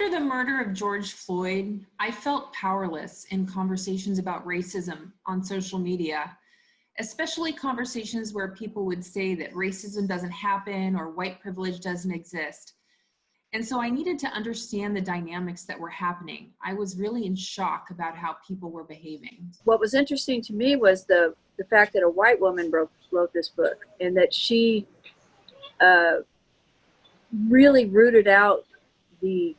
After the murder of George Floyd, I felt powerless in conversations about racism on social media, especially conversations where people would say that racism doesn't happen or white privilege doesn't exist. And so I needed to understand the dynamics that were happening. I was really in shock about how people were behaving. What was interesting to me was the fact that a white woman wrote this book, and that she really rooted out the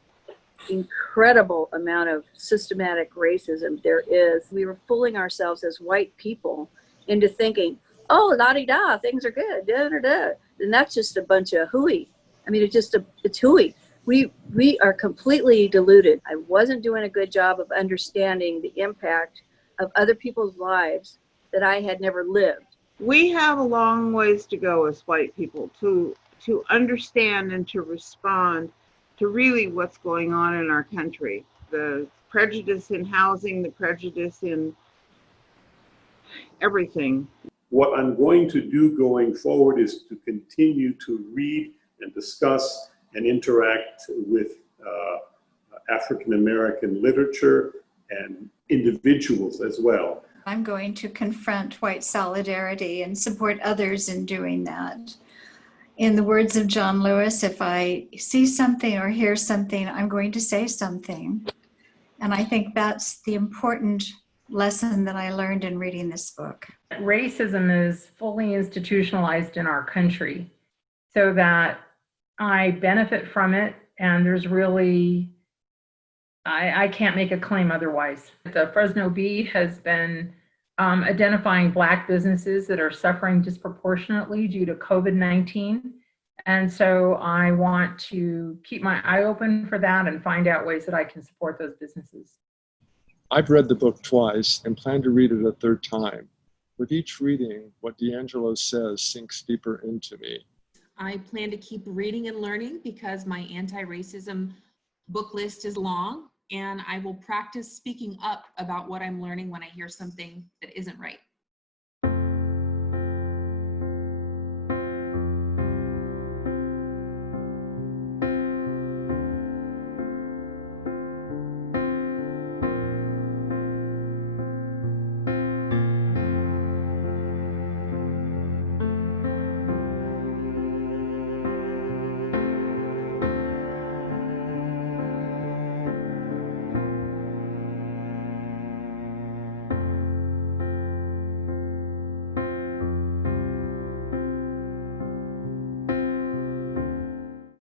incredible amount of systematic racism there is. We were fooling ourselves as white people into thinking, oh, la-di-da, things are good, da-da-da. And that's just a bunch of hooey. I mean, it's hooey. We are completely deluded. I wasn't doing a good job of understanding the impact of other people's lives that I had never lived. We have a long ways to go as white people to understand and to respond to really what's going on in our country. The prejudice in housing, the prejudice in everything. What I'm going to do going forward is to continue to read and discuss and interact with African American literature and individuals as well. I'm going to confront white solidarity and support others in doing that. In the words of John Lewis, if I see something or hear something, I'm going to say something. And I think that's the important lesson that I learned in reading this book. Racism is fully institutionalized in our country, so that I benefit from it, and there's really, I can't make a claim otherwise. The Fresno Bee has been identifying Black businesses that are suffering disproportionately due to COVID-19. And so I want to keep my eye open for that and find out ways that I can support those businesses. I've read the book twice and plan to read it a third time. With each reading, what D'Angelo says sinks deeper into me. I plan to keep reading and learning because my anti-racism book list is long, and I will practice speaking up about what I'm learning when I hear something that isn't right.